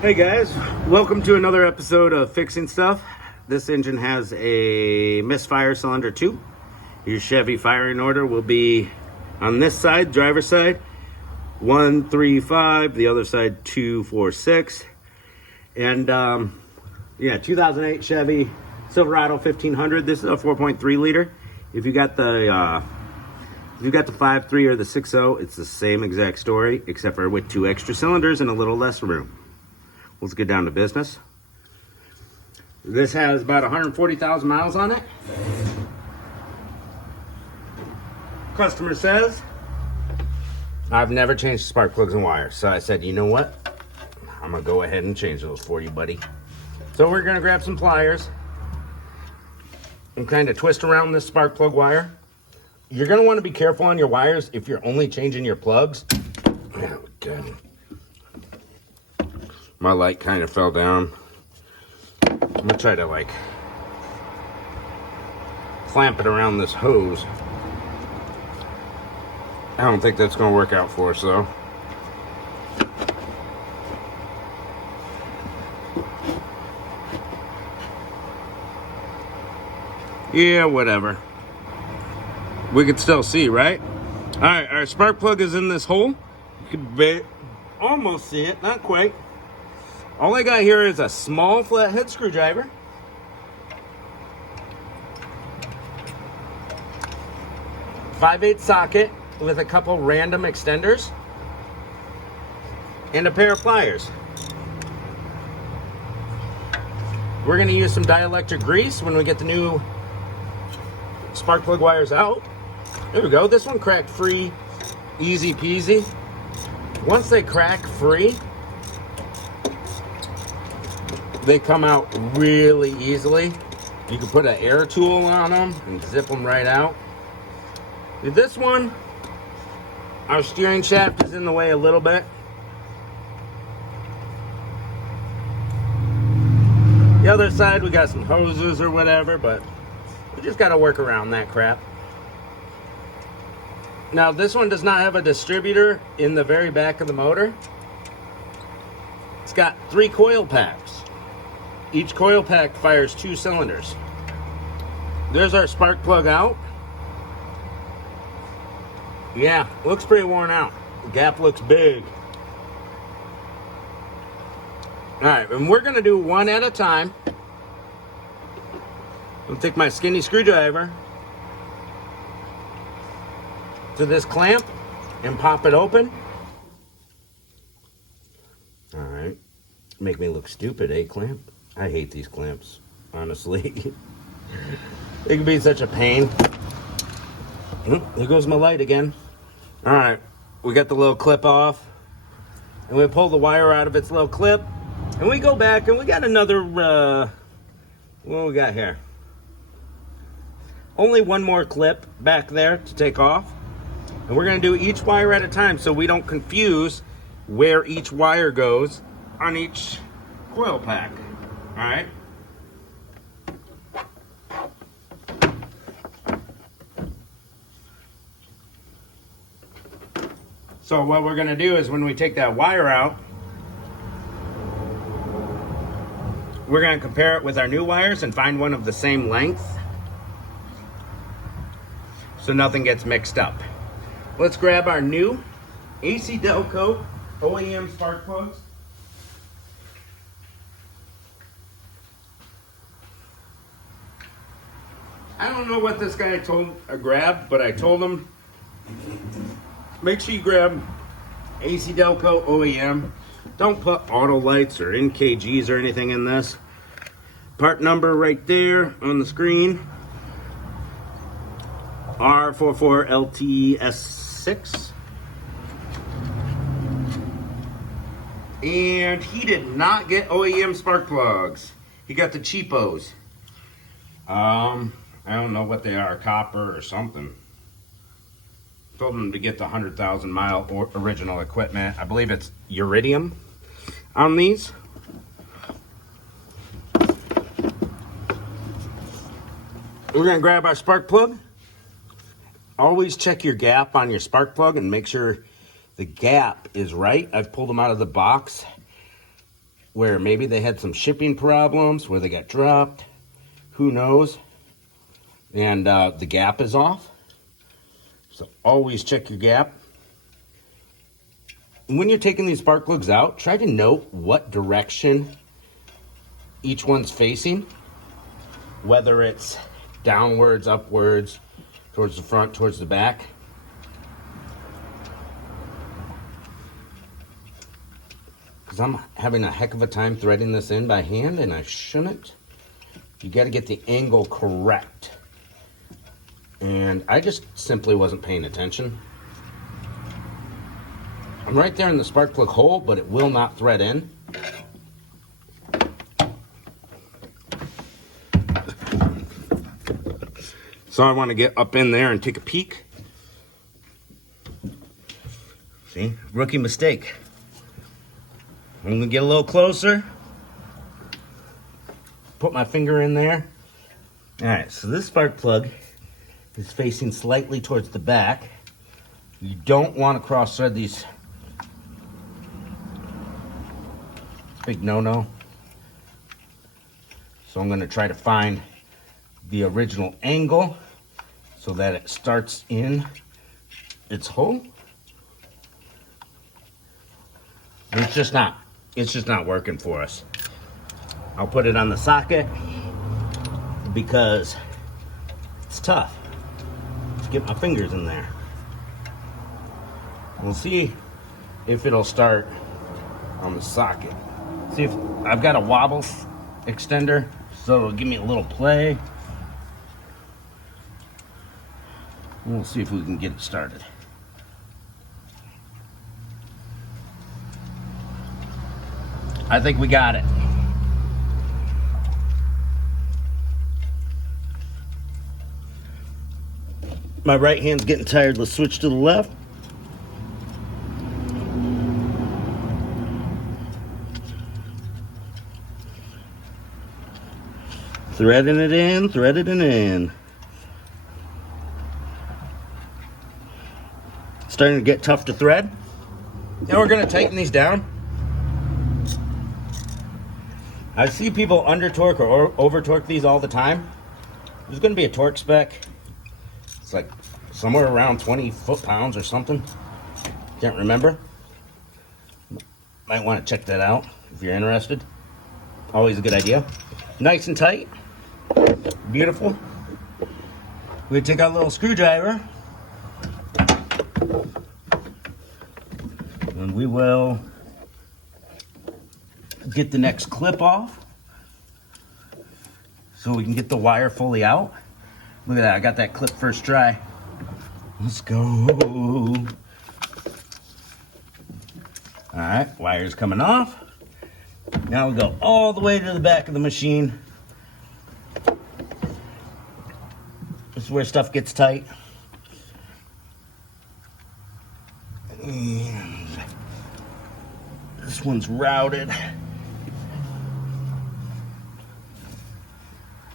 Hey guys, welcome to another episode of Fixing Stuff. This engine has a misfire cylinder 2. Your Chevy firing order will be on this side, driver's side, 135, the other side 246. And yeah, 2008 Chevy Silverado 1500. This is a 4.3 liter. If you got the 5.3 or the 6.0, it's the same exact story, except for with 2 extra cylinders and a little less room. Let's get down to business. This has about 140,000 miles on it. Customer says, I've never changed spark plugs and wires. So I said, you know what? I'm gonna go ahead and change those for you, buddy. So we're gonna grab some pliers and kind of twist around this spark plug wire. You're gonna wanna be careful on your wires if you're only changing your plugs. Oh, God. My light kind of fell down. I'm gonna try to clamp it around this hose. I don't think that's gonna work out for us though. Yeah, whatever. We can still see, right? All right, our spark plug is in this hole. You can almost see it, not quite. All I got here is a small flathead screwdriver. .5/8 socket with a couple random extenders. And a pair of pliers. We're gonna use some dielectric grease when we get the new spark plug wires out. There we go, this one cracked free, easy peasy. Once they crack free, they come out really easily. You can put an air tool on them and zip them right out. With this one, our steering shaft is in the way a little bit. The other side, we got some hoses or whatever, but we just got to work around that crap. Now, this one does not have a distributor in the very back of the motor. It's got 3 coil packs. Each coil pack fires 2 cylinders. There's our spark plug out. Yeah, looks pretty worn out. The gap looks big. All right, and we're gonna do one at a time. I'll take my skinny screwdriver to this clamp and pop it open. All right, make me look stupid, eh, clamp? I hate these clamps, honestly. They can be such a pain. There goes my light again. All right, we got the little clip off, and we pull the wire out of its little clip, and we go back, and we got another, what do we got here? Only one more clip back there to take off, and we're gonna do each wire at a time so we don't confuse where each wire goes on each coil pack. All right. So what we're gonna do is when we take that wire out, we're gonna compare it with our new wires and find one of the same length so nothing gets mixed up. Let's grab our new AC Delco OEM spark plugs. I don't know what this guy told grab, but I told him make sure you grab AC Delco OEM. Don't put auto lights or NKGs or anything in this. Part number right there on the screen. R44LTS6. And he did not get OEM spark plugs. He got the cheapos. I don't know what they are, copper or something. Told him to get the 100,000 mile original equipment. I believe it's iridium on these. We're gonna grab our spark plug. Always check your gap on your spark plug and make sure the gap is right. I've pulled them out of the box where maybe they had some shipping problems, where they got dropped, who knows, and the gap is off. So always check your gap. And when you're taking these spark plugs out, try to note what direction each one's facing, whether it's downwards, upwards, towards the front, towards the back. Because I'm having a heck of a time threading this in by hand, and I shouldn't. You got to get the angle correct. And I just simply wasn't paying attention. I'm right there in the spark plug hole, but it will not thread in. So I want to get up in there and take a peek. See, rookie mistake. I'm going to get a little closer. Put my finger in there. All right, so this spark plug is facing slightly towards the back. You don't want to cross thread these. Big no-no. So I'm going to try to find the original angle so that it starts in its hole. It's just not working for us. I'll put it on the socket because it's tough to get my fingers in there. We'll see if it'll start on the socket. See if I've got a wobble extender, so it'll give me a little play. We'll see if we can get it started. I think we got it. My right hand's getting tired. Let's switch to the left. Threading it in, threading it in. Starting to get tough to thread. Now we're going to tighten these down. I see people under torque or over torque these all the time. There's going to be a torque spec. It's like somewhere around 20 foot-pounds or something. Can't remember. Might want to check that out if you're interested. Always a good idea. Nice and tight. Beautiful. We take our little screwdriver and we will get the next clip off so we can get the wire fully out. Look at that, I got that clip first try. Let's go. All right, wire's coming off. Now we go all the way to the back of the machine. This is where stuff gets tight. And this one's routed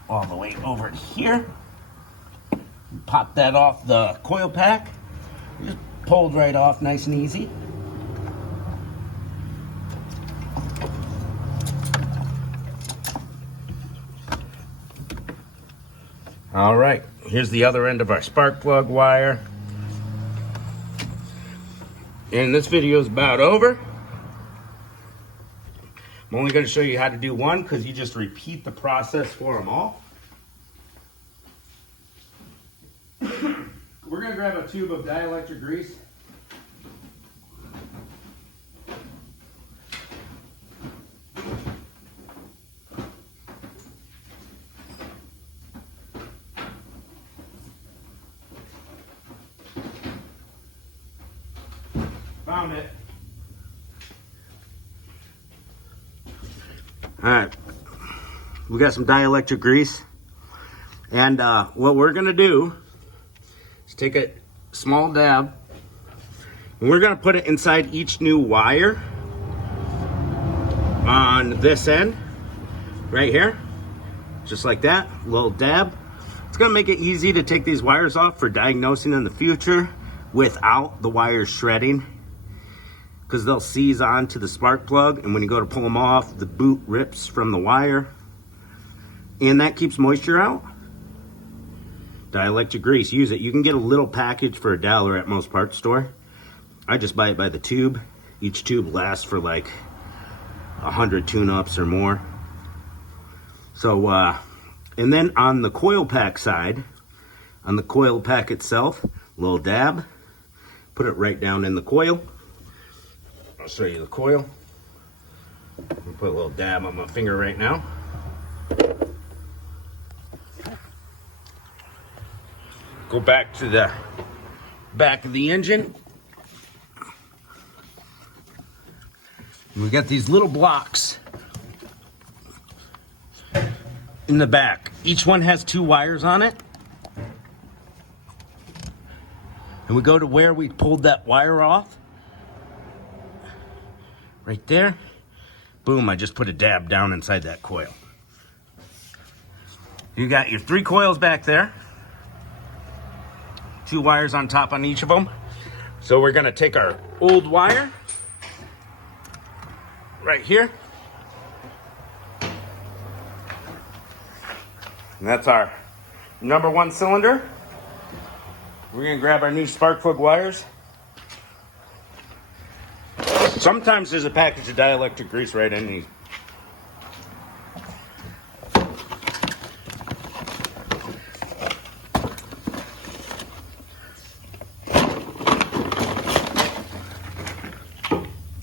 all the way over here. Pop that off the coil pack. Just pulled right off, nice and easy. All right, here's the other end of our spark plug wire. And this video is about over. I'm only going to show you how to do one because you just repeat the process for them all. We're going to grab a tube of dielectric grease. Found it. All right, we got some dielectric grease, and what we're gonna do is take a small dab, and we're gonna put it inside each new wire on this end, right here, just like that, a little dab. It's gonna make it easy to take these wires off for diagnosing in the future without the wires shredding. because they'll seize onto the spark plug, and when you go to pull them off, the boot rips from the wire, and that keeps moisture out. Dielectric grease, use it. You can get a little package for $1 at most parts store. I just buy it by the tube. Each tube lasts for like 100 tune-ups or more. So, and then on the coil pack side, on the coil pack itself, a little dab. Put it right down in the coil. I'll show you the coil. I'll put a little dab on my finger right now. Go back to the back of the engine. We got these little blocks in the back. Each one has 2 wires on it. And we go to where we pulled that wire off. Right there. Boom, I just put a dab down inside that coil. You got your 3 coils back there. 2 wires on top on each of them. So we're gonna take our old wire right here. And that's our number 1 cylinder. We're gonna grab our new spark plug wires. Sometimes there's a package of dielectric grease right in these.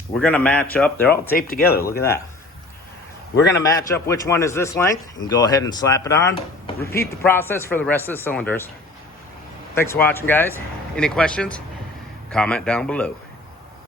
We're gonna match up, they're all taped together, look at that. We're gonna match up which one is this length and go ahead and slap it on. Repeat the process for the rest of the cylinders. Thanks for watching, guys. Any questions? Comment down below.